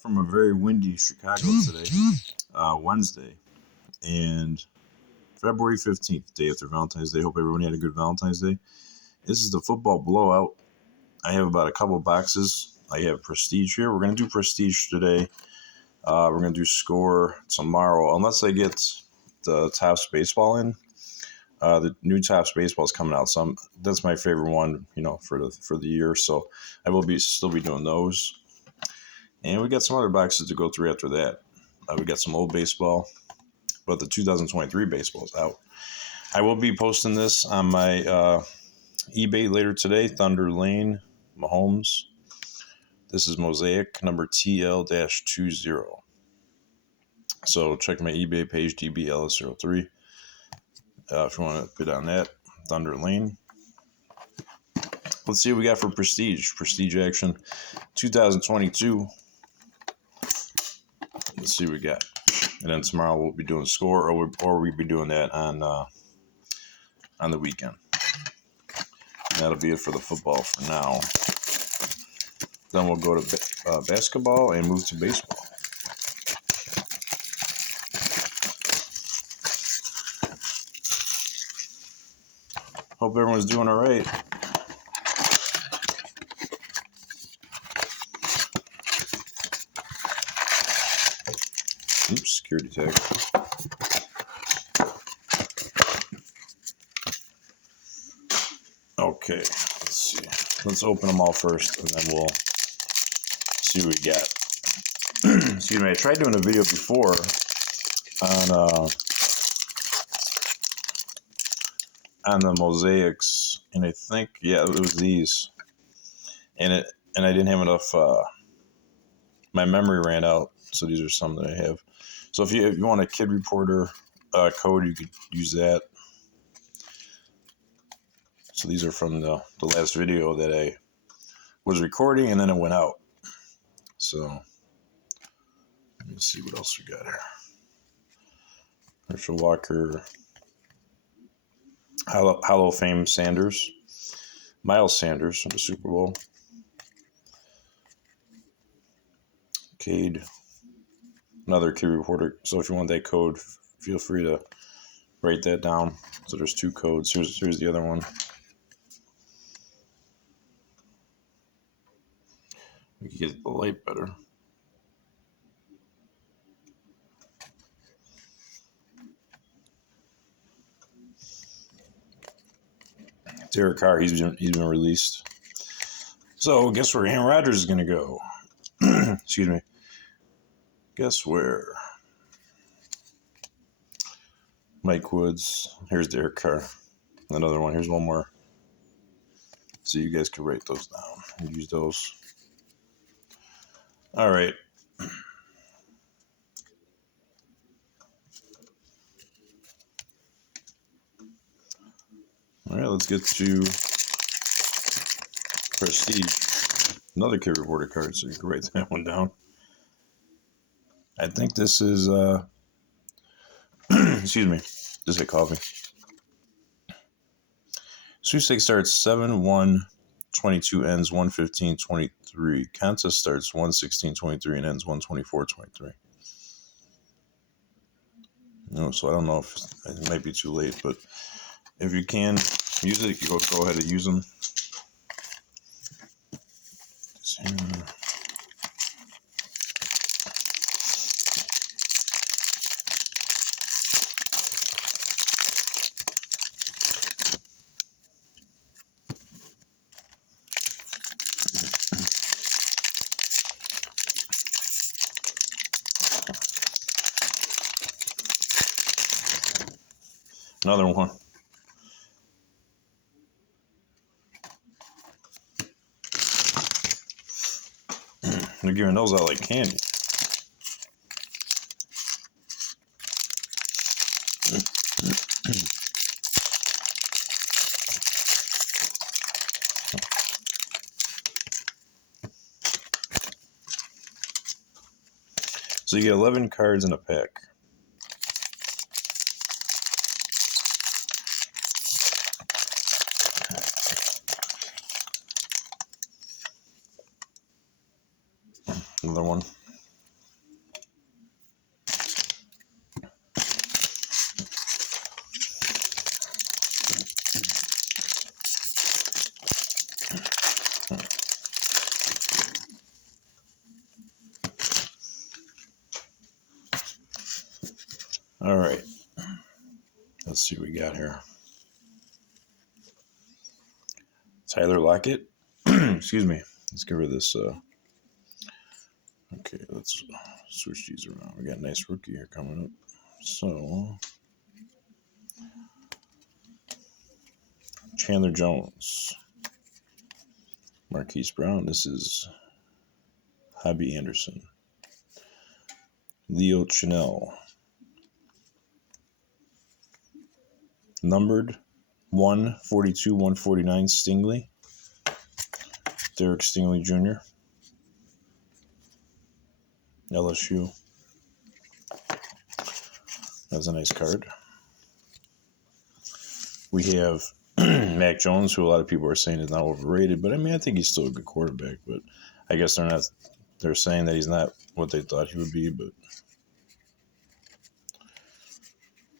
from a very windy Chicago today, Wednesday, and February 15th, day after Valentine's Day. Hope everyone had a good Valentine's Day. This is the football blowout. I have about a couple boxes. I have Prestige here. We're going to do Prestige today. We're going to do Score tomorrow, unless I get the Topps baseball in. The new Topps baseball is coming out, so that's my favorite one, for the year. So I will still be doing those. And we got some other boxes to go through after that. We got some old baseball, but the 2023 baseball is out. I will be posting this on my eBay later today. Thunder Lane, Mahomes. This is Mosaic number TL-20. So check my eBay page, DBLS03. If you want to bid on that, Thunder Lane. Let's see what we got for Prestige. Prestige action, 2022. Let's see what we got. And then tomorrow we'll be doing Score, or we'll be doing that on the weekend. And that'll be it for the football for now. Then we'll go to basketball and move to baseball. Hope everyone's doing all right. Oops, security tag. Okay, let's see. Let's open them all first, and then we'll see what we got. Excuse me, I tried doing a video before on the mosaics, and I think, it was these. And I didn't have enough, my memory ran out, so these are some that I have. So if you want a Kid Reporter code, you could use that. So these are from the last video that I was recording, and then it went out. So let me see what else we got here. Herschel Walker, Hall of Fame Sanders, Miles Sanders from the Super Bowl, Cade, another Kid Reporter. So if you want that code, feel free to write that down. So there's two codes. Here's the other one. We can get the light better. Derek Carr, he's been released. So guess where Aaron Rodgers is going to go? Excuse me. Guess where? Mike Woods. Here's Derek Carr. Another one. Here's one more. So you guys can write those down and use those. All right. All right, let's get to Prestige. Another Kid Reporter card, so you can write that one down. I think this is, excuse me, just had coffee. Sweepstakes starts 7-1-22, ends 1-15-23. Contest starts 1-16-23 and ends 1-24-23. No, so I don't know if it might be too late, but if you can use it, you go ahead and use them. Another one. They're giving those out like candy. So you get 11 cards in a pack. Another one. All right. Let's see what we got here. Tyler Lockett. Excuse me. Let's get rid of this. Okay, let's switch these around. We got a nice rookie here coming up. So, Chandler Jones. Marquise Brown. This is Hobby Anderson. Leo Chenal. Numbered 142, 149 Stingley. Derek Stingley Jr. LSU. That's a nice card. We have Mac Jones, who a lot of people are saying is not overrated, but I mean, I think he's still a good quarterback, but I guess they're saying that he's not what they thought he would be, but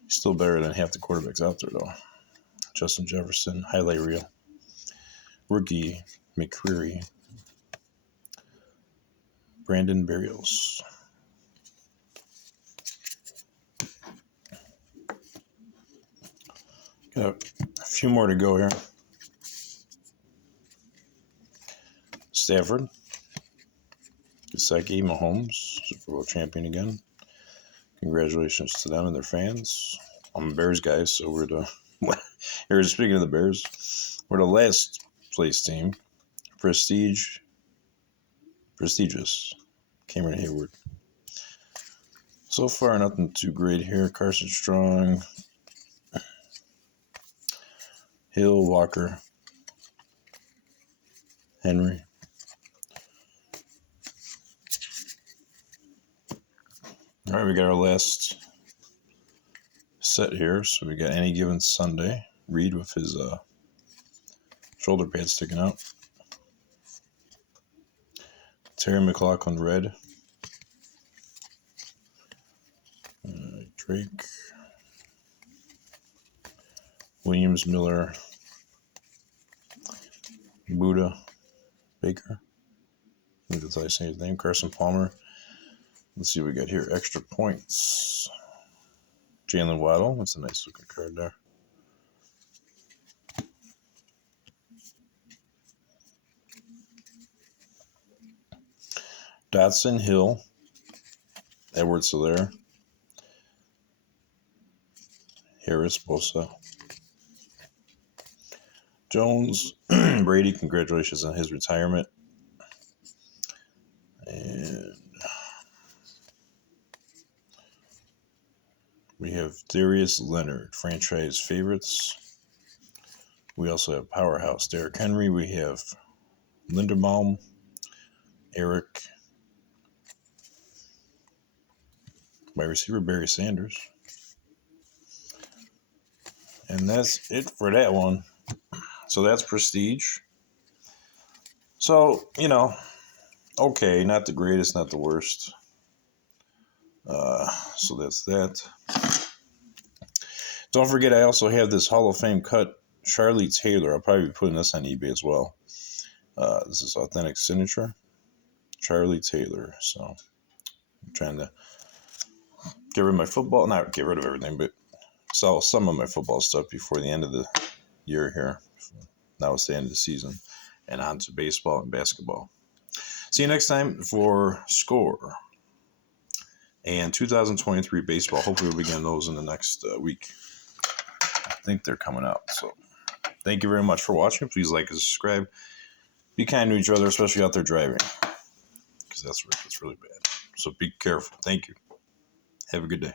he's still better than half the quarterbacks out there, though. Justin Jefferson, highlight reel. Rookie, McCreary. Brandon Berrios. Got a few more to go here. Stafford. Gesicki, Mahomes, Super Bowl champion again. Congratulations to them and their fans. I'm a Bears guy, so we're speaking of the Bears, we're the last place team. Prestigious. Cameron Hayward. So far, nothing too great here. Carson Strong. Hill, Walker. Henry. All right, we got our last set here. So we got Any Given Sunday. Reed with his shoulder pads sticking out. Terry McLaughlin, red. Drake. Williams, Miller. Buddha. Baker. I think that's how I say his name. Carson Palmer. Let's see what we got here. Extra points. Jalen Waddle. That's a nice looking card there. Dotson, Hill. Edwards-Helaire. Harris, Bosa. Jones. Brady, congratulations on his retirement. And we have Darius Leonard, franchise favorites. We also have Powerhouse Derrick Henry. We have Linderbaum, Eric, wide receiver Barry Sanders. And that's it for that one. So that's Prestige. So, okay, not the greatest, not the worst. So that's that. Don't forget, I also have this Hall of Fame cut, Charlie Taylor. I'll probably be putting this on eBay as well. This is authentic signature, Charlie Taylor. So I'm trying to get rid of my football, not get rid of everything, but sell some of my football stuff before the end of the year here. Now it's the end of the season, and on to baseball and basketball. See you next time for Score and 2023 baseball. Hopefully we'll begin those in the next week. I think they're coming out. So thank you very much for watching. Please like and subscribe. Be kind to each other, especially out there driving, because that's really bad. So be careful. Thank you. Have a good day.